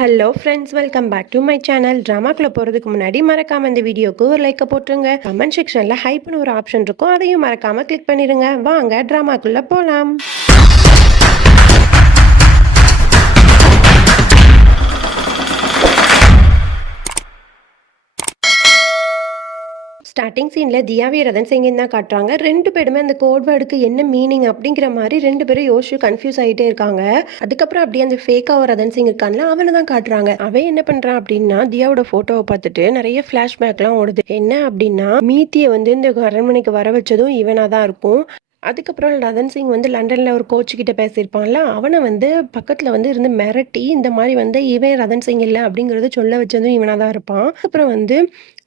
Hello friends, welcome back to my channel. ட்ராமாக்குள்ளே போகிறதுக்கு முன்னாடி மறக்காமல் இந்த வீடியோக்கு ஒரு லைக்கை போட்டுருங்க. கமெண்ட் செக்ஷனில் ஹைப்னு ஒரு ஆப்ஷன் இருக்கும், அதையும் மறக்காமல் கிளிக் பண்ணிடுங்க. வாங்க ட்ராமாக்குள்ளே போகலாம். ஸ்டார்டிங் சீனில் தியாவி ரதன் சிங்கின்னு தான் காட்டுறாங்க. ரெண்டு பேருமே அந்த கோட் வேர்டுக்கு என்ன மீனிங் அப்படிங்கிற மாதிரி ரெண்டு பேரும் யோசிச்சு கன்ஃபியூஸ் ஆகிட்டே இருக்காங்க. அதுக்கப்புறம் அப்படியே அந்த ஃபேக்காக ரதன் சிங் இருக்கான்ல, அவனை தான் காட்டுறாங்க. அவன் என்ன பண்ணுறான் அப்படின்னா, தியாவோட ஃபோட்டோவை பார்த்துட்டு நிறைய ஃப்ளாஷ்பேக்லாம் ஓடுது. என்ன அப்படின்னா, மீத்தியை வந்து இந்த அரண்மனைக்கு வர வச்சதும் இவனாக தான் இருக்கும். அதுக்கப்புறம் ரதன் சிங் வந்து லண்டனில் ஒரு கோச்சுக்கிட்ட பேசியிருப்பான்ல, அவனை வந்து பக்கத்தில் வந்து இருந்து மிரட்டி இந்த மாதிரி வந்து இவன் ரதன் சிங் இல்லை அப்படிங்கிறத சொல்ல வச்சதும் இவனாக தான் இருப்பான். அப்புறம் வந்து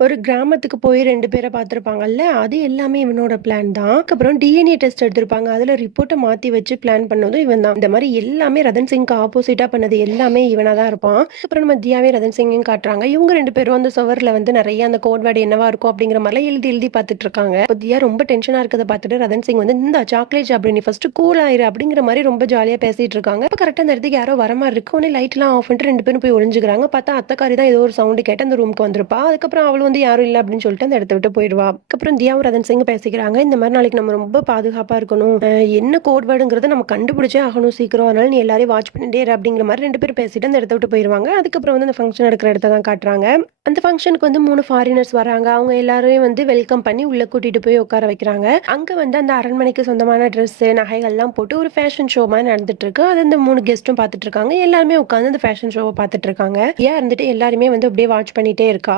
ஒரு கிராமத்துக்கு போய் ரெண்டு பேரை பார்த்துருப்பாங்கல்ல, அது எல்லாமே இவனோட பிளான் தான். அதுக்கப்புறம் டிஎன்ஏ டெஸ்ட் எடுத்திருப்பாங்க, அதில் ரிப்போர்ட்டை மாற்றி வச்சு பிளான் பண்ணதும் இவன் தான். இந்த மாதிரி எல்லாமே ரதன் சிங்க்கு ஆப்போசிட்டாக பண்ணது எல்லாமே இவனாக தான் இருப்பான். அப்புறம் நம்ம தியாவே ரதன் சிங்கையும் காட்டுறாங்க. இவங்க ரெண்டு பேரும் அந்த சுவரில் வந்து நிறைய அந்த கோட் வேர்டு என்னவா இருக்கும் அப்படிங்கிற மாதிரிலாம் எழுதி பார்த்துட்டு இருக்காங்க. இப்போ தியா ரொம்ப டென்ஷனாக இருக்கிறத பார்த்துட்டு ரதன் சிங் வந்து இந்த சாக்லேட் அப்படின்னு ஃபர்ஸ்ட் கூல் ஆயிரு அப்படிங்கிற மாதிரி ரொம்ப ஜாலியாக பேசிட்டு இருக்காங்க. இப்போ கரெக்டாக அந்த இடத்துக்கு யாரோ வர மாதிரி இருக்கு. உடனே லைட்லாம் ஆஃப் பண்ணிட்டு ரெண்டு பேரும் போய் ஒளிஞ்சுக்கிறாங்க. பார்த்தா அத்தக்காரி தான் ஏதோ ஒரு சவுண்டு கேட்டு அந்த ரூமுக்கு வந்திருப்பா. அதுக்கப்புறம் அவளும் வந்து யாரும் இல்லை அப்படின்னு சொல்லிட்டு அந்த இடத்த விட்டு போயிடுவா. அதுக்கப்புறம் தியாவும் ரதன் சிங் பேசிக்கிறாங்க. இந்த மாதிரி நாளைக்கு நம்ம ரொம்ப பாதுகாப்பா இருக்கணும், என்ன கோட் வேர்டுங்கிறத நம்ம கண்டுபிடிச்சே ஆகணும் சீக்கிரம், அதனால நீ எல்லாரையும் வாட்ச் பண்ணிட்டே அப்படிங்கிற மாதிரி ரெண்டு பேரும் பேசிட்டு அந்த இடத்த விட்டு போயிடுவாங்க. அதுக்கப்புறம் வந்து அந்த ஃபங்க்ஷன் நடக்கிற இடத்த தான் காட்டுறாங்க. அந்த ஃபங்க்ஷனுக்கு வந்து 3 ஃபாரினர்ஸ் வராங்க. அவங்க எல்லாரையும் வந்து வெல்கம் பண்ணி உள்ள கூட்டிட்டு போய் உட்கார வைக்கிறாங்க. அங்க வந்து அந்த அரண்மனைக்கு சொந்தமான ட்ரெஸ் நகைகள்லாம் போட்டு ஒரு ஃபேஷன் ஷோ மாதிரி நடந்துட்டு இருக்கு. அது அந்த 3 கெஸ்ட்டும் பார்த்துட்டு இருக்காங்க. எல்லாருமே உட்காந்து அந்த ஃபேஷன் ஷோவை பார்த்துட்டு இருக்காங்க. ஏன் இருந்துட்டு எல்லாருமே வந்து அப்படியே வாட்ச் பண்ணிட்டே இருக்கா.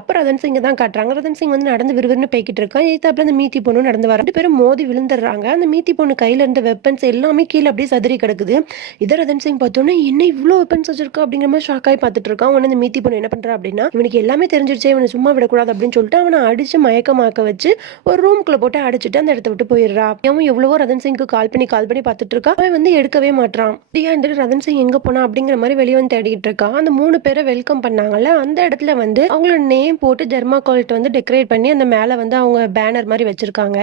அப்புறம் ரதன் சிங் தான் காட்டுறாங்க. ரதன் சிங் வந்து நடந்து விறுவிறுன்னு போய்கிட்டு இருக்கான். எதிர்த்தாப்புல அந்த மீத்தி பொண்ணு நடந்து வர, ரெண்டு பேரும் மோதி விழுந்துடுறாங்க. அந்த மீத்தி பொண்ணு கையில இருந்த வெப்பன்ஸ் எல்லாமே கீழே அப்படியே சதுரி கிடக்குது. இதை ரதன் சிங் பார்த்தோன்னா என்ன இவ்வளோ வெப்பன்ஸ் வச்சிருக்கா அப்படிங்கிற மாதிரி ஷாக்காய் பார்த்துட்டு இருக்கான். உடனே அந்த மீத்தி பொண்ணு என்ன பண்றா அப்படின்னா, இவனுக்கு எல்லாமே தெரிஞ்சிருச்சே, இவனை சும்மா விடக்கூடாது அப்படின்னு சொல்லிட்டு அவனை அடிச்சு மயக்கமாக்க வச்சு ஒரு ரூம்குள்ள போட்டு அடிச்சுட்டு அந்த இடத்த விட்டு போயிடுறா. அவன் எவ்வளவோ ரதன் சிங்க்கு கால் பண்ணி பார்த்துட்டு இருக்கா. அவன் வந்து எடுக்கவே மாட்டான். ரதன் சிங் எங்க போனா அப்படிங்கிற மாதிரி வெளியே வந்து தேடிட்டு இருக்கா. அந்த 3 பேரை வெல்கம் பண்ணாங்கல்ல, அந்த இடத்துல வந்து அவங்களோட நேம் போட்டு தெர்மாகோல்ட் வந்து டெக்கரேட் பண்ணி அந்த மேல வந்து அவங்க பேனர் மாதிரி வச்சிருக்காங்க.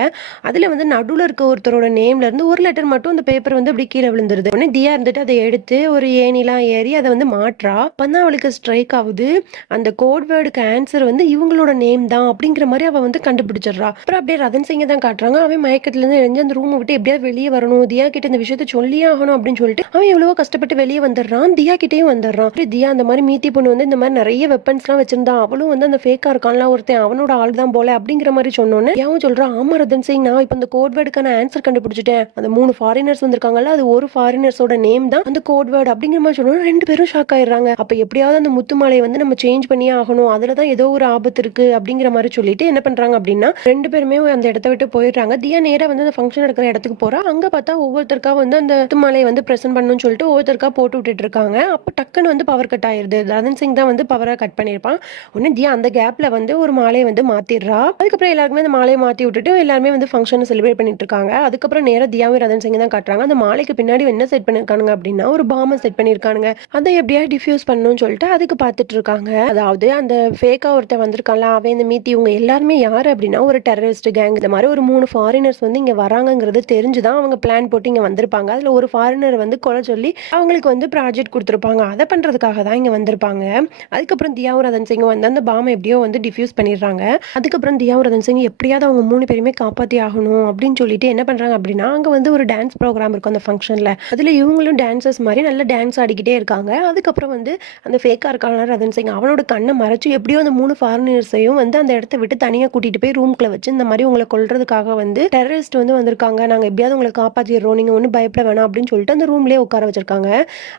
அதுல வந்து நடுவுல இருக்க ஒருத்தரோட நேம்ல இருந்து ஒரு லெட்டர் மட்டும் அந்த பேப்பர் வந்து அப்படி கீழே விழுந்துருது. உடனே தியா இருந்துட்டு அதை எடுத்து ஒரு ஏணிலாம் ஏறி அதை வந்து மாற்றா. அப்பதான் அவளுக்கு ஸ்ட்ரைக் ஆகுது, அந்த கோட் வேர்டுக்கு ஆன்சர் வந்து இவங்களோட நேம் தான் அப்படிங்கிற மாதிரி அவ வந்து கண்டுபிடிச்சிடுறா. அப்புறம் அப்படியே ரதன் சிங்கை தான் காட்டுறாங்க. அவன் மயக்கத்துல இருந்து எழுந்து அந்த ரூமை விட்டு எப்படியாவது வெளியே வரணும், தியா கிட்ட இந்த விஷயத்த சொல்லியே ஆகணும் அப்படின்னு சொல்லிட்டு அவன் எவ்வளவோ கஷ்டப்பட்டு வெளியே வந்துடுறான். தியா கிட்டேயும் வந்துடுறான். தியா அந்த மாதிரி மீத்தி பொண்ணு வந்து இந்த மாதிரி நிறைய வெப்பன்ஸ் எல்லாம் வச்சிருந்தா, அவளும் வந்து அந்த ஃபேக்கா இருக்கான்ல ஒருத்தன், அவனோட ஆள் தான் போல அப்படிங்கிற மாதிரி சொன்னோன்னு யாவும் சொல்றான், ஆமா ரதன் சிங், நான் இப்ப இந்த கோட் வேர்டுக்கான ஆன்சர் கண்டுபிடிச்சிட்டேன். அந்த 3 ஃபாரினர்ஸ் வந்திருக்காங்கல்ல, அது ஒரு ஃபாரினர்ஸோட நேம் தான் அந்த கோட் வேர்டு அப்படிங்கிற மாதிரி சொன்னோன்னு ரெண்டு பேரும் ஷாக் ஆயிடுறாங்க. அப்ப எப்படியாவது அந்த முத்துமாலையை வந்து நம்ம சேஞ்ச் பண்ணியே ஆகணும், அதுலதான் ஏதோ ஒரு ஆபத்து இருக்கு அப்படிங்கிற மாதிரி சொல்லிட்டு என்ன பண்றாங்க அப்படின்னா, ரெண்டு பேருமே அந்த இடத்த விட்டு போயிடுறாங்க. தியா நேரா வந்து அந்த ஃபங்க்ஷன் நடக்கிற இடத்துக்கு போறா. அங்க பார்த்தா ஒவ்வொருத்தருக்கா வந்து அந்த முத்துமாலையை வந்து பிரசன்ட் பண்ணணும்னு சொல்லிட்டு ஒவ்வொருத்தருக்கா போட்டு விட்டுட்டு இருக்காங்க. அப்ப டக்குன்னு வந்து பவர் கட் ஆயிருது. ரதன் சிங் தான் வந்து பவரை கட் பண்ணிருப்பான். உடனே தியா அந்த கேப்ல வந்து ஒரு மாலையை வந்து மாத்திடுறா. அதுக்கப்புறம் எல்லாருக்குமே அந்த மாலையை மாத்தி விட்டுட்டு எல்லாருமே வந்து ஃபங்க்ஷனை செலிப்ரேட் பண்ணிட்டு இருக்காங்க. அதுக்கப்புறம் நேரா தியாவும் ரதன் சிங் தான் காட்டுறாங்க. அந்த மாலைக்கு பின்னாடி என்ன செட் பண்ணிருக்கானுங்க அப்படின்னா, ஒரு பாம்பை செட் பண்ணிருக்கானுங்க. அதை எப்படியா டிஃப்யூஸ் பண்ணணும்னு சொல்லிட்டு அதுக்கு பார்த்துட்டு இருக்காங்க. அதாவது அந்த ஃபேக்கா ஒருத்தர் வந்திருக்கான்ல, அவன் இந்த மீத்தி இவங்க எல்லாருமே யாரு அப்படின்னா ஒரு டெரரிஸ்ட் கேங். இந்த மாதிரி ஒரு 3 ஃபாரினர்ஸ் வந்து இங்க வராங்கிறது தெரிஞ்சுதான் அவங்க பிளான் போட்டு இங்க வந்திருப்பாங்க. அதுல ஒரு ஃபாரினர் வந்து கொலை சொல்லி அவங்களுக்கு வந்து ப்ராஜெக்ட் கொடுத்துருப்பாங்க. அதை பண்றதுக்காக தான் இங்க வந்திருப்பாங்க. அதுக்கப்புறம் தியாவும் ரதன் சிங் வந்து அந்த பாம்பை எப்படியோ வந்து டிஃப்யூஸ் பண்ணிடுறாங்க. அதுக்கப்புறம் தியாவும் ரதன் சிங் எப்படியாவது அவங்க 3 பேருமே காப்பாற்றி ஆகணும் அப்படின்னு சொல்லிட்டு என்ன பண்றாங்க அப்படின்னா, அங்க வந்து ஒரு டான்ஸ் ப்ரோக்ராம் இருக்கும் அந்த ஃபங்க்ஷன்ல. அதுல இவங்களும் டான்சர்ஸ் மாதிரி நல்ல டான்ஸ் ஆடிக்கிட்டே இருக்காங்க. அதுக்கப்புறம் வந்து அந்த ஃபேக்கா இருக்கான ரதன் சிங் அவனோட கண்ணை மறைச்சு எப்படியோ அந்த 3 ஃபாரினர்ஸையும் வந்து அந்த இடத்த விட்டு தனியா கூட்டிட்டு போய் ரூம்குள்ள வச்சு இந்த மாதிரி உங்களை கொல்றதுக்காக வந்து டெரரிஸ்ட் வந்து வந்திருக்காங்க, நாங்க எப்படியாவது உங்களை காப்பாற்றிடுறோம், நீங்க ஒன்றும் பயப்பட வேணாம் அப்படின்னு சொல்லிட்டு அந்த ரூம்லேயே உட்கார வச்சிருக்காங்க.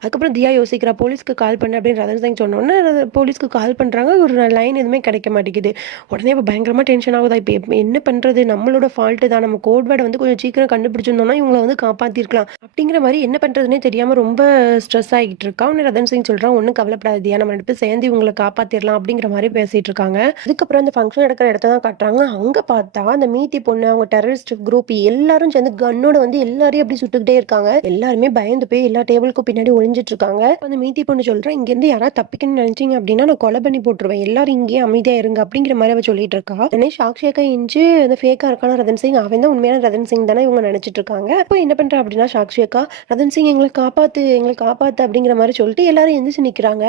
அதுக்கப்புறம் தியா யோசிக்கிறா, போலீஸ்க்கு கால் பண்ண அப்படின்னு ரதன் சிங் சொன்னோன்னே போலீஸ்க்கு கால் பண்றாங்க. ஒரு லைன் எதுவுமே கிடைக்க மாட்டேங்குது. உடனே இப்போ பயங்கரமா டென்ஷன் ஆகுதா, இப்போ என்ன பண்றது, நம்மளோட ஃபால்ட்டு தான், நம்ம கோட் வேர்டை வந்து கொஞ்சம் சீக்கிரம் கண்டுபிடிச்சிருந்தோம்னா இவங்களை வந்து காப்பாத்திருக்கலாம் அப்படிங்கிற மாதிரி என்ன பண்றதுன்னே தெரியாம ரொம்ப ஸ்ட்ரெஸ் ஆகிட்டு இருக்கா. உடனே ரதன் சிங் சொல்றான், ஒன்றும் கவலைப்படாது தியா, நம்ம 2 பேரும் சேர்ந்து இவங்களை காப்பாத்திரலாம் அப்படிங்கிற மாதிரி பேசிட்டு இருக்காங்க. அதுக்கப்புறம் அந்த ஃபங்க்ஷன் நடக்கிற இடத்த தான் காட்டுறாங்க. அங்க பார்த்தா அந்த மீத்தி பொண்ணு அவங்க டெரரிஸ்ட் குரூப் எல்லாரும் சேர்ந்து கன்னோட வந்து எல்லாரையும் அப்படி சுட்டுக்கிட்டே இருக்காங்க. எல்லாருமே பயந்து போய் எல்லா டேபிளுக்கும் பின்னாடி ஒளிஞ்சிட்டு இருக்காங்க. அந்த மீத்தி பொண்ணு சொல்றேன், இங்க இருந்து யாராவது தப்பிக்கணும்னு நினைச்சீங்க அப்படின்னா நான் கொலை பண்ணி போட்டுருவேன், எல்லாரும் இங்கேயே அமைதியா அமைதியா இருங்க அப்படிங்கிற மாதிரி அவ சொல்லிட்டு இருக்கா. உடனே சாக்ஷி அக்கா இஞ்சு அந்த ஃபேக்கா இருக்கான ரதன் சிங் அவன் தான் உண்மையான ரதன் சிங் தானே இவங்க நினைச்சிட்டு இருக்காங்க. அப்போ என்ன பண்றா அப்படின்னா சாக்ஷி அக்கா, ரதன் சிங் எங்களை காப்பாத்து அப்படிங்கிற மாதிரி சொல்லிட்டு எல்லாரும் எந்திரிச்சு நிக்கிறாங்க.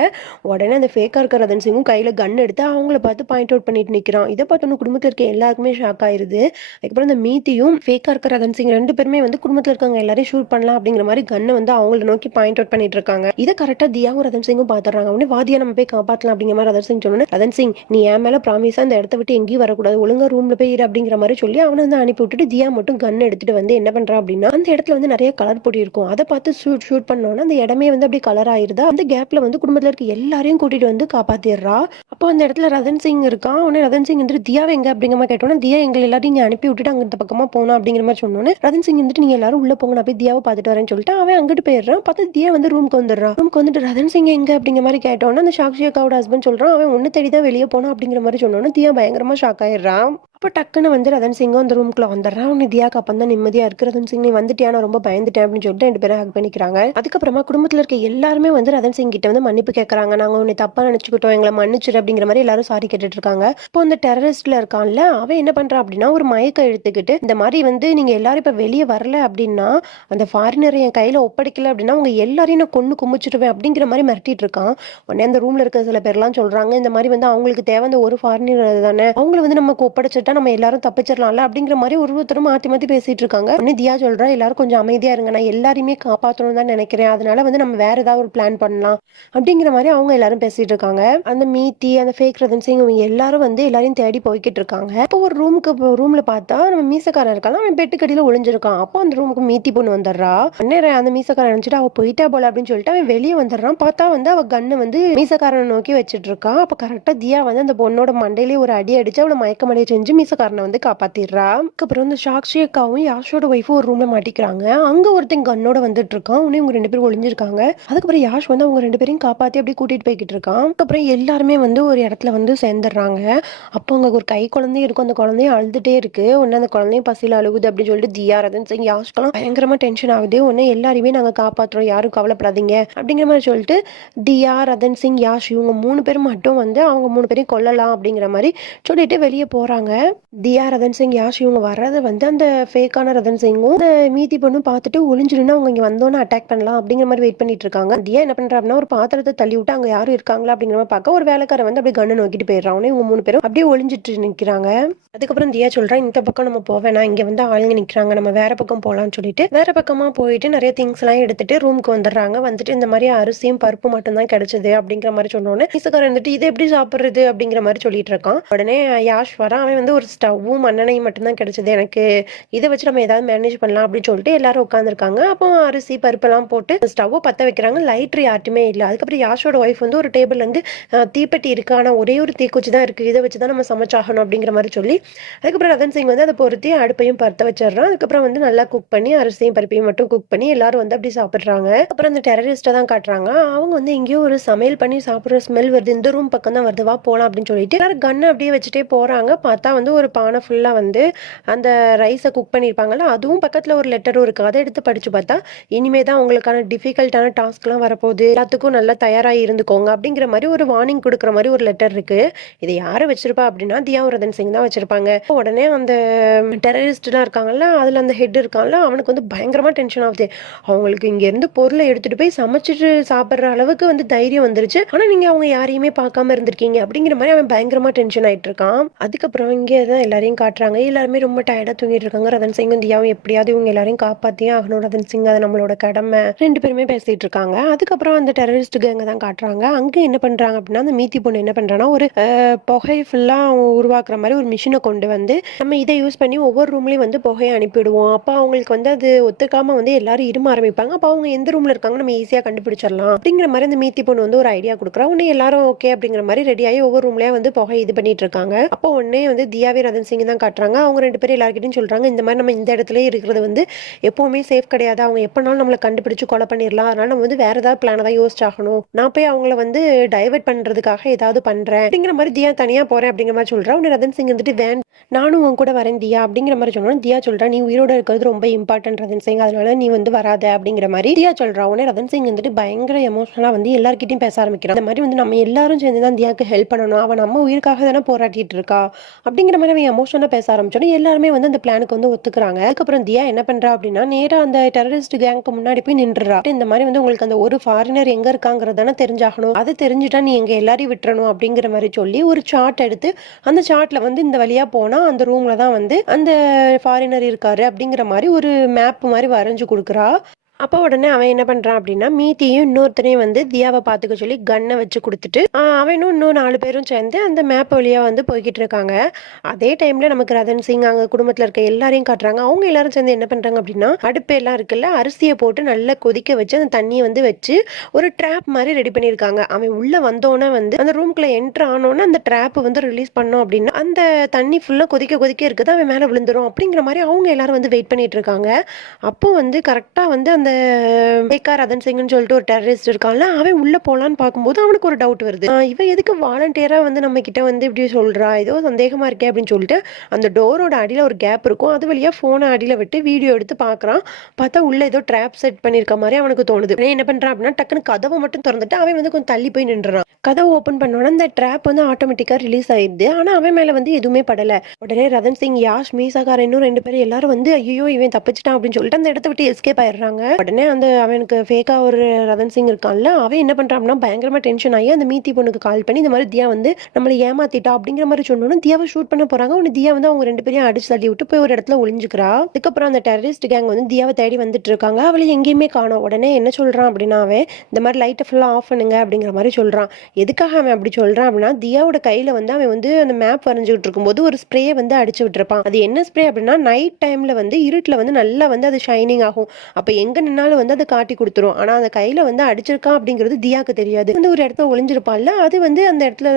உடனே அந்த ஃபேக்கா இருக்க ரதன் சிங்கும் கையில கன் எடுத்து அவங்கள பார்த்து பாயிண்ட் அவுட் பண்ணிட்டு நிக்கிறான். இதை பார்த்தோன்னு குடும்பத்தில் இருக்க எல்லாருக்குமே ஷாக் ஆயிருது. அதுக்கப்புறம் இந்த மீத்தியும் ஃபேக்கா இருக்க ரதன் சிங் ரெண்டு பேருமே வந்து குடும்பத்தில் இருக்கவங்க எல்லாரையும் ஷூட் பண்ணலாம் அப்படிங்கிற மாதிரி கண்ணை வந்து அவங்கள நோக்கி பாயிண்ட் அவுட் பண்ணிட்டு இருக்காங்க. இதை கரெக்டா தியாவும் ரதன் சிங்கும் பாத்துறாங்க. அவனே வாதியா நம்ம போய் காப்பாற்றலாம் அப்படிங்கிற மாதிரி ரதன் சிங் சொன்னோன்னே, ரதன் சிங் நீ என் மேல ப்ராமிஸா இந்த இடத்த விட்டு எங்கேயும் வரக்கூடாது, ஒழுங்கா ரூம்ல போய் இரு அப்படிங்கிற மாதிரி சொல்லி அவனை வந்து அனுப்பி விட்டுட்டு தியா மட்டும் கன் எடுத்துட்டு வந்து என்ன பண்றா அப்படின்னா அந்த இடத்துல வந்து நிறைய கலர் பொடி இருக்கும். அதை பார்த்து ஷூட் பண்ணோன்னா அந்த இடமே வந்து அப்படியே கலர் ஆயிருதா. அந்த கேப்ல வந்து குடும்பத்துல இருக்க எல்லாரையும் கூட்டிட்டு வந்து காப்பாத்திடுறா. அப்போ அந்த இடத்துல ரதன் சிங் இருக்கான். உடனே ரதன் சிங் வந்துட்டு தியாவை எங்க அப்படிங்கிற மாதிரி கேட்டோன்னா, தியா எங்களை எல்லாரும் இங்க அனுப்பி விட்டுட்டு அங்க இந்த பக்கமா போனோம் அப்படிங்கிற மாதிரி சொன்னோன்னே, ரதன் சிங் வந்துட்டு நீங்க எல்லாரும் உள்ள போங்க, நான் போய் தியாவை பார்த்துட்டு வரேன்னு சொல்லிட்டு அவன் அங்கிட்டு போயிடுறான். பார்த்து தியா வந்து ரூம்க்கு வந்துடுறான். ரூம்க்கு வந்துட்டு ரதன் சிங் எங்க அப்படிங்கிற மாதிரி கேட்டோன்னா அந்த சாக்ஷி அக்காவோட ஹஸ்பண்ட் சொல்றான் அவன் ஒன்னு தேடி தான் வெளியே போனான் அப்படிங்கிற மாதிரி சொன்னோன்னா தியா பயங்கரமா ஷாக் ஆயிடுறான். அப்போ டக்குன்னு வந்து ரதன் சிங்கும் அந்த ரூம்குள்ள வந்துடுறான். அவனு தியாக்கு அப்போ தான் நிம்மதியா இருக்கு. ரதன் சிங் நீ வந்துட்டியா, நான் ரொம்ப பயந்துட்டேன் அப்படின்னு சொல்லிட்டு ரெண்டு பேரும் ஹக் பண்ணிக்கிறாங்க. அதுக்கப்புறமா குடும்பத்தில் இருக்க எல்லாருமே வந்து ரதன் சிங் கிட்ட வந்து மன்னிப்பு கேட்கறாங்க. நாங்க உன்னை தப்பா நினைச்சுக்கிட்டோம், எங்களை மன்னிச்சிரு அப்படிங்கிற மாதிரி எல்லாரும் சாரி கேட்டுட்டு இருக்காங்க. இப்போ அந்த டெரரிஸ்ட்ல இருக்கான்ல அவன் என்ன பண்றான் அப்படின்னா ஒரு மயக்க எடுத்துக்கிட்டு இந்த மாதிரி வந்து நீங்க எல்லாரும் இப்ப வெளியே வரல அப்படின்னா அந்த ஃபாரினரை என் கையில ஒப்படைக்கல அப்படின்னா உங்க எல்லாரையும் நான் கொண்டு கும்பிச்சிருவேன் அப்படிங்கிற மாதிரி மிரட்டிட்டு இருக்கான். உடனே அந்த ரூம்ல இருக்க சில பேர்லாம் சொல்றாங்க இந்த மாதிரி வந்து அவங்களுக்கு தேவை அந்த ஒரு ஃபாரினர் தானே, அவங்கள வந்து நமக்கு ஒப்படைச்சிட்டா நம்ம எல்லாரும் தப்பிச்சிடலாம்ல அப்படிங்கிற மாதிரி ஒருத்தரும் மாத்தி மாத்தி பேசிட்டு இருக்காங்க. உடனே தியா சொல்றா எல்லாரும் கொஞ்சம் அமைதியா இருங்க, நான் எல்லாருமே காப்பாற்றணும் தான் நினைக்கிறேன், அதனால வந்து நம்ம வேற ஏதாவது ஒரு பிளான் பண்ணலாம் அப்படிங்கிற மாதிரி அவங்க எல்லாரும் பேசிட்டு இருக்காங்க. அந்த மீத்தி அந்த ஃபேக் ரதன் சிங் இவங்க எல்லாரும் வந்து எல்லாரையும் தேடி போய்கிட்டு இருக்காங்க. இப்போ ஒரு ரூம்ல பார்த்தா நம்ம மீசக்காரன் இருக்கான், அவன் பெட்டு கடியில ஒளிஞ்சிருக்கான். அப்போ அந்த ரூமுக்கு மீத்தி பொண்ணு வந்துடுறா. அண்ணன் அந்த மீசக்காரன் நினைச்சிட்டு அவ போயிட்டா போல அப்படின்னு சொல்லிட்டு அவன் வெளியே வந்துடுறான். பார்த்தா வந்து அவ கண்ணு வந்து மீசக்காரனை நோக்கி வச்சிட்டு இருக்கான். அப்ப கரெக்டா தியா வந்து அந்த பொண்ணோட மண்டையிலேயே ஒரு அடி அடிச்சு அவளை மயக்கமடைய செஞ்சு மீசக்காரனை வந்து காப்பாத்திடுறா. அதுக்கப்புறம் இந்த சாக்ஷி அக்காவும் யாஷோட ஒய்ஃபும் ஒரு ரூம்ல மாட்டிக்கிறாங்க. அங்க ஒருத்தன் கண்ணோட வந்துட்டு இருக்கான். உடனே இவங்க ரெண்டு பேரும் ஒளிஞ்சிருக்காங்க. அதுக்கப்புறம் யாஷ் வந்து அவங்க ரெண்டு பேரையும் காப்பாத்தி அப்படியே கூட்டிட்டு போய்கிட்டு இருக்கான். அதுக்கப்புறம் எல்லாருமே வந்து ஒரு இடத்துல வந்து சேர்ந்துடுறாங்க. அப்போ அங்க ஒரு கை குழந்தையும் இருக்கும். அந்த குழந்தையும் அழுதுட்டே இருக்கு. உடனே அந்த குழந்தையும் பசியில அழுகுது அப்படின்னு சொல்லிட்டு தியா ரதன் சிங் யாஷ்கெல்லாம் பயங்கரமா டென்ஷன் ஆகுது. உடனே எல்லாருமே நாங்க காப்பாத்துறோம், யாரும் கவலைப்படாதீங்க அப்படிங்கிற மாதிரி சொல்லிட்டு தியா ரதன் சிங் யாஷ் இவங்க மூணு பேரும் மட்டும் வந்து அவங்க மூணு பேரையும் கொல்லலாம் அப்படிங்கிற மாதிரி சொல்லிட்டு வெளியே போறாங்க. தியா ரதன் சிங் யாஷ் இவங்க வர்றதை வந்து அந்த ஃபேக்கான ரதன் சிங்கும் அந்த மீதி பொண்ணும் பார்த்துட்டு ஒளிஞ்சிருந்தா அவங்க இங்க வந்தோன்னு அட்டாக் பண்ணலாம் அப்படிங்கிற மாதிரி வெயிட் பண்ணிட்டு இருக்காங்க. தியா என்ன பண்றா அப்படின்னா ஒரு பாத்திரத்தை தள்ளி விட்டு அங்க யாரும் இருக்காங்களா அப்படிங்கிற மாதிரி பார்க்க ஒரு வேலைக்காரன் வந்து அப்படியே கண்ணை நோக்கிட்டு போயிடுறான். இவங்க மூணு பேரும் அப்படியே ஒளிஞ்சிட்டு நிக்கிறாங்க. அதுக்கப்புறம் தியா சொல்றா இந்த பக்கம் நம்ம போவேனா, இங்க வந்து ஆளுங்க நிக்கிறாங்க, நம்ம வேற பக்கம் போலாம்னு சொல்லிட்டு வேற பக்கமா போயிட்டு நிறைய திங்ஸ் எல்லாம் எடுத்துட்டு ரூமுக்கு வந்துடுறாங்க. வந்துட்டு இந்த மாதிரி அரிசியும் பருப்பு மட்டும் தான் கிடைச்சது அப்படிங்கிற மாதிரி சொன்னோன்னே மீசக்காரன் வந்துட்டு இதை எப்படி சாப்பிடுறது அப்படிங்கிற மாதிரி சொல்லிட்டு இருக்கான். உடனே யாஷ் வரான். அவன் வந்து ஒரு ஸ்டவ்வும் மண்ணெண்ணையும் மட்டும்தான் கிடைச்சது, எனக்கு இதை வச்சு நம்ம ஏதாவது மேனேஜ் பண்ணலாம் அப்படின்னு சொல்லிட்டு எல்லாரும் உட்காந்துருக்காங்க. அப்போ அரிசி பருப்பெல்லாம் போட்டு ஸ்டவ்வை பற்ற வைக்கிறாங்க. லைட்ரு யாருமே இல்லை. அதுக்கப்புறம் யாஷோட ஒய்ஃப் வந்து ஒரு டேபிள் வந்து தீப்பெட்டி இருக்கு, ஆனால் ஒரே ஒரு தீக்குச்சி தான் இருக்கு, இதை வச்சு தான் நம்ம சமைச்சாகணும் அப்படிங்கிற மாதிரி சொல்லி அதுக்கப்புறம் ரதன் சிங் வந்து அதை பொருத்தி அடுப்பையும் பற்ற வச்சிடறான். அதுக்கப்புறம் வந்து நல்லா குக் பண்ணி அரிசியும் பருப்பையும் மட்டும் குக் பண்ணி எல்லாரும் வந்து அப்படி சாப்பிட்றாங்க. அப்புறம் அந்த டெரரிஸ்ட்டை தான் காட்டுறாங்க. அவங்க வந்து எங்கேயோ ஒரு சமையல் பண்ணி சாப்பிட்ற ஸ்மெல் வருது, இந்த ரூம் பக்கம் தான் வருது, வா போகலாம் அப்படின்னு சொல்லிட்டு எல்லாரும் கண்ணை அப்படியே வச்சுட்டே போறாங்க. பார்த்தா வந்து ஒரு பானை ஃபுல்லா வந்து அந்த ரைஸை குக் பண்ணியிருப்பாங்கல்ல, அதுவும் பக்கத்துல ஒரு லெட்டரும் இருக்கு. அதை எடுத்து படிச்சு பார்த்தா இனிமே தான் உங்களுக்கான டிஃபிகல்ட்டான டாஸ்க்லாம் வரப்போகுது, எல்லாத்துக்கும் நல்லா தயாராகி இருந்துக்கோங்க அப்படிங்கிற மாதிரி ஒரு வார்னிங் கொடுக்குற மாதிரி ஒரு லெட்டர் இருக்கு. இதை யாரை வச்சிருப்பா அப்படின்னா தியா ரதன் சிங் தான் வச்சிருப்பாங்க. உடனே அந்த டெரரிஸ்ட்லாம் இருக்காங்கல்ல, அதுல அந்த ஹெட் இருக்காங்கல்ல, அவனுக்கு வந்து பயங்கரமா டென்ஷன் ஆகுது. அவங்களுக்கு இங்க இருந்து பொருளை எடுத்துட்டு போய் சமைச்சிட்டு சாப்பிட்ற அளவுக்கு வந்து தைரியம் வந்துருச்சு, ஆனா நீங்க அவங்க யாரையுமே பார்க்காம இருந்திருக்கீங்க அப்படிங்கிற மாதிரி அவன் பயங்கரமா டென்ஷன் ஆயிட்டு இருக்கான். அதுக்கப்புறம் இங்கே தான் எல்லாரையும் காட்டுறாங்க. எல்லாருமே ரொம்ப டயர்டா தூங்கிட்டு இருக்காங்க. ரதன் சிங்கும் தியாவும் எப்படியாவது இவங்க எல்லாரையும் காப்பாத்தியே ஆகணும், ரதன் சிங் அது நம்மளோட கடமை, ரெண்டு பேருமே பேசிட்டு இருக்காங்க. அதுக்கப்புறம் அந்த டெரரிஸ்ட் கேங்க தான் காட்டுறாங்க. அங்க என்ன பண்றாங்க அப்படின்னா அந்த மீத்தி பொண்ணு என்ன பண்றான்னா ஒரு புகை ஃபுல்லா உருவாக்குற மாதிரி ஒரு மிஷினை கொண்டு வந்து நம்ம இதை யூஸ் பண்ணி ஒவ்வொரு ரூம்லயும் வந்து புகையை அனுப்பிடுவோம். அப்போ அவங்களுக்கு வந்து அது ஒத்துக்காம வந்து எல்லாரும் இரும ஆரம்பிப்பாங்க. அப்போ அவங்க எந்த ரூம்ல இருக்காங்க நம்ம ஈஸியா கண்டுபிடிச்சிடலாம் அப்படிங்கிற மாதிரி அந்த மீத்தி பொண்ணு வந்து ஒரு ஐடியா கொடுக்குறா. உடனே எல்லாரும் ஓகே அப்படிங்கிற மாதிரி ரெடியாகி ஒவ்வொரு ரூம்லயா வந்து புகை இது பண்ணிட்டு இருக்காங்க. அப்போ உடனே வந்து தியா தியாவே ரதன் சிங் தான் காட்டுறாங்க. அவங்க 2 பேரும் எல்லார்கிட்டயும் சொல்றாங்க, இந்த மாதிரி நம்ம இந்த இடத்துலயே இருக்கிறது வந்து எப்பவுமே சேஃப் கிடையாது. அவங்க எப்பனாலும் நம்மளை கண்டுபிடிச்சு கொலை பண்ணிடலாம். அதனால நம்ம வந்து வேற ஏதாவது பிளானை தான் யோசிச்சாகணும். நான் போய் அவங்கள வந்து டைவர்ட் பண்றதுக்காக ஏதாவது பண்றேன் அப்படிங்கிற மாதிரி தியா தனியா போறேன் அப்படிங்கிற மாதிரி சொல்றா. உடனே ரதன் சிங் வந்துட்டு நானும் உன் கூட வரேன் தியா அப்படிங்கிற மாதிரி சொன்னோம். தியா சொல்றா, நீ உயிரோட இருக்கிறது ரொம்ப இம்பார்ட்டன்ட் ரதன் சிங், அதனால நீ வந்து வராத அப்படிங்கிற மாதிரி தியா சொல்றா. உடனே ரதன் சிங் வந்துட்டு பயங்கர எமோஷனலா வந்து எல்லார்கிட்டையும் பேச ஆரம்பிக்கிறான். இந்த மாதிரி வந்து நம்ம எல்லாரும் சேர்ந்து தான் தியாக்கு ஹெல்ப் பண்ணணும், அவன் நம்ம உயிருக்காக தானே போராட்டிட்டு இருக்கா அப்படிங்கிற மாதிரி அவன் எமோஷனலா பேச ஆரம்பிச்சோன்னே எல்லாருமே வந்து அந்த பிளானுக்கு வந்து ஒத்துக்கிறாங்க. அதுக்கப்புறம் தியா என்ன பண்றா அப்படின்னா நேரா அந்த டெரரிஸ்ட் கேங்க்கு முன்னாடி போய் நின்றுறா. இந்த மாதிரி வந்து உங்களுக்கு அந்த ஒரு ஃபாரினர் எங்க இருக்காங்கிறதானே தெரிஞ்சாகணும், அது தெரிஞ்சுட்டா நீ எங்க எல்லாரையும் விட்டுறணும் அப்படிங்கிற மாதிரி சொல்லி ஒரு சார்ட் எடுத்து அந்த சார்ட்ல வந்து இந்த வழியா போனா அந்த ரூம்ல தான் வந்து அந்த ஃபாரினர் இருக்காரு அப்படிங்கிற மாதிரி ஒரு மேப் மாதிரி வரைஞ்சு கொடுக்குறா. அப்போ உடனே அவன் என்ன பண்றான் அப்படின்னா மீத்தியும் இன்னொருத்தனையும் வந்து தியாவை பார்த்துக்க சொல்லி கன்னை வச்சு கொடுத்துட்டு அவனும் இன்னும் 4 பேரும் சேர்ந்து அந்த மேப் வழியா வந்து போய்கிட்டு இருக்காங்க. அதே டைம்ல நமக்கு ரதன் சிங் அங்க குடும்பத்துல இருக்க எல்லாரையும் காட்டுறாங்க. அவங்க எல்லாரும் சேர்ந்து என்ன பண்றாங்க அப்படின்னா அடுப்பு எல்லாம் இருக்குல்ல, அரிசியை போட்டு நல்லா கொதிக்க வச்சு அந்த தண்ணியை வந்து வச்சு ஒரு ட்ராப் மாதிரி ரெடி பண்ணியிருக்காங்க. அவன் உள்ள வந்தோன்னே வந்து அந்த ரூம்குள்ள என்ட்ரு ஆனோன்னு அந்த ட்ராப் வந்து ரிலீஸ் பண்ணோம் அப்படின்னா அந்த தண்ணி ஃபுல்லா கொதிக்க கொதிக்க இருக்குது, அவன் மேலே விழுந்துரும் அப்படிங்கிற மாதிரி அவங்க எல்லாரும் வந்து வெயிட் பண்ணிட்டு இருக்காங்க. அப்போ வந்து கரெக்டா வந்து அந்த பேக்கா ரதன் சிங்னு சொல்லிட்டு ஒரு டெரரிஸ்ட் இருக்கான்ல, அவன் உள்ள போலான்னு பார்க்கும்போது அவனுக்கு ஒரு டவுட் வருது. இவன் எதுக்கு வாலண்டியரா வந்து நம்ம கிட்ட வந்து இப்படி சொல்றா, ஏதோ சந்தேகமா இருக்கே அப்படின்னு சொல்லிட்டு அந்த டோரோட அடியில ஒரு கேப் இருக்கும், அது வழியா போனை அடியில விட்டு வீடியோ எடுத்து பாக்குறான். பார்த்தா உள்ள ஏதோ ட்ராப் செட் பண்ணிருக்க மாதிரி அவனுக்கு தோணுது. என்ன பண்றான் அப்படின்னா டக்குன்னு கதவை மட்டும் திறந்துட்டு அவன் வந்து கொஞ்சம் தள்ளி போய் நின்றுறான். கதவை ஓப்பன் பண்ணோன்னா அந்த ட்ராப் வந்து ஆட்டோமேட்டிக்கா ரிலீஸ் ஆயிடுது. ஆனா அவன் மேல வந்து எதுவுமே படல. உடனே ரதன் சிங், யாஷ், மீசாகார் இன்னும் 2 பேரும் எல்லாரும் வந்து ஐயோ இவன் தப்பிச்சிட்டான் அப்படின்னு சொல்லிட்டு அந்த இடத்த விட்டு எஸ்கேப் ஆயிடுறாங்க. உடனே அந்த அவனுக்கு ஃபேக்கா ஒரு ரதன் சிங் இருக்கான்ல, அவன் என்ன பண்றான் அப்படின்னா பயங்கரமா டென்ஷன் ஆகி அந்த மீத்தி பொண்ணுக்கு கால் பண்ணி இந்த மாதிரி தியா வந்து நம்மளை ஏமாத்திட்டா அப்படிங்கிற மாதிரி சொன்னோன்னு தியாவை ஷூட் பண்ண போறாங்க. உடனே தியா வந்து அவங்க 2 பேரையும் அடிச்சு தள்ளி விட்டு போய் ஒரு இடத்துல ஒளிஞ்சுக்கிறா. அதுக்கப்புறம் அந்த டெரரிஸ்ட் கேங் வந்து தியாவை தேடி வந்துட்டு இருக்காங்க. அவளை எங்கேயுமே காணோம். உடனே என்ன சொல்றான் அப்படின்னா அவன் இந்த மாதிரி லைட்டை ஃபுல்லா ஆஃப் பண்ணுங்க அப்படிங்கிற மாதிரி சொல்றான். எதுக்காக அவன் அப்படி சொல்றான் அப்படின்னா தியாவோட கையில வந்து அவன் வந்து அந்த மேப் வரைஞ்சுக்கிட்டு இருக்கும்போது ஒரு ஸ்ப்ரே வந்து அடிச்சு விட்டுருப்பான். அது என்ன ஸ்ப்ரே அப்படின்னா நைட் டைம்ல வந்து இருட்டுல வந்து நல்லா வந்து அது ஷைனிங் ஆகும். அப்ப எங்க நின்னாலும் வந்து அதை காட்டி கொடுத்துரும். ஆனா அந்த கையில வந்து அடிச்சிருக்கான் அப்படிங்கிறது தியாக்கு தெரியாது. வந்து ஒரு இடத்துல ஒளிஞ்சிருப்பான்ல, அது வந்து அந்த இடத்துல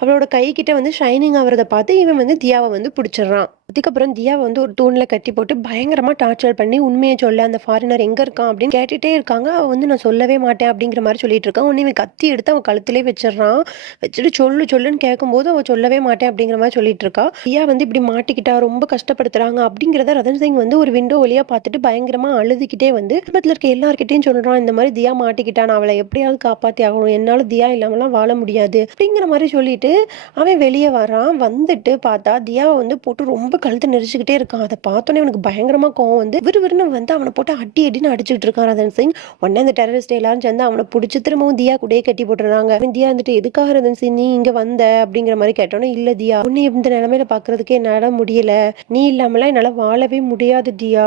அவளோட கை கிட்ட வந்து ஷைனிங் ஆகிறத பார்த்து இவன் வந்து தியாவை வந்து பிடிச்சிடறான். அதுக்கப்புறம் தியாவை வந்து ஒரு தூண்ல கட்டி போட்டு பயங்கரமா டார்ச்சர் பண்ணி உண்மையை சொல்ல அந்த ஃபாரினர் எங்க இருக்கான் அப்படின்னு கேட்டுட்டே இருக்காங்க. அவ வந்து நான் சொல்லவே மாட்டேன் அப்படிங்கிற மாதிரி சொல்லிட்டு இருக்கான். உடனே இவன் கத்தி எடுத்து அவன் கழுத்திலே வச்சிடறான். வச்சுட்டு சொல்லுன்னு கேட்கும்போது அவ சொல்லவே மாட்டேன் அப்படிங்கிற மாதிரி சொல்லிட்டு இருக்கா. தியா வந்து இப்படி மாட்டிக்கிட்டா ரொம்ப கஷ்டப்படுத்துறாங்க அப்படிங்கிறத ரதன் சிங் வந்து ஒரு விண்டோ வழியா பார்த்துட்டு பயங்கரமா அழுதுகிட்டே வந்து குடும்பத்துல இருக்க எல்லார்கிட்டையும் சொல்றான், இந்த மாதிரி தியா மாட்டிக்கிட்டா, நான் அவளை எப்படியாவது காப்பாத்தி ஆகணும், என்னால தியா இல்லாமலாம் வாழ முடியாது அப்படிங்கிற மாதிரி சொல்லிட்டு அவன் வெளியே வரான். வந்துட்டு பார்த்தா தியாவை வந்து போட்டு ரொம்ப கழுத்து நெரிச்சுக்கிட்டே இருக்கான். அதை பார்த்தோன்னே அவனுக்கு பயங்கரமா கோவம் வந்து விறுவிறுன்னு வந்து அவனை போட்டு அடின்னு அடிச்சுட்டு இருக்கான் ரதன் சிங். உடனே அந்த டெரரிஸ்ட் எல்லாரும் சேர்ந்து அவனை பிடிச்சி திரும்பவும் தியா கூடயே கட்டி போட்டுறாங்க. தியா வந்துட்டு எதுக்காக ரதன் சிங் நீ இங்க வந்த அப்படிங்கிற மாதிரி கேட்டோன்னே, இல்ல தியா உன்னை இந்த நிலைமையில பாக்குறதுக்கு என்னால முடியல, நீ இல்லாமலாம் என்னால வாழவே முடியாது தியா,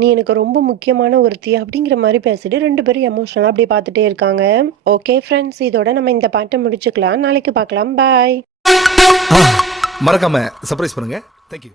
நீ எனக்கு ரொம்ப முக்கியமான ஒருத்தி அப்படிங்கிற மாதிரி பேசிட்டு 2 பேரும் எமோஷனலா அப்படியே பார்த்துட்டே இருக்காங்க. ஓகே ஃப்ரெண்ட்ஸ், இதோட நம்ம இந்த பாட்டை முடிச்சுக்கலாம். நாளைக்கு பார்க்கலாம். பாய். மறக்காம சர்ப்ரைஸ் பண்ணுங்க. தேங்க்யூ.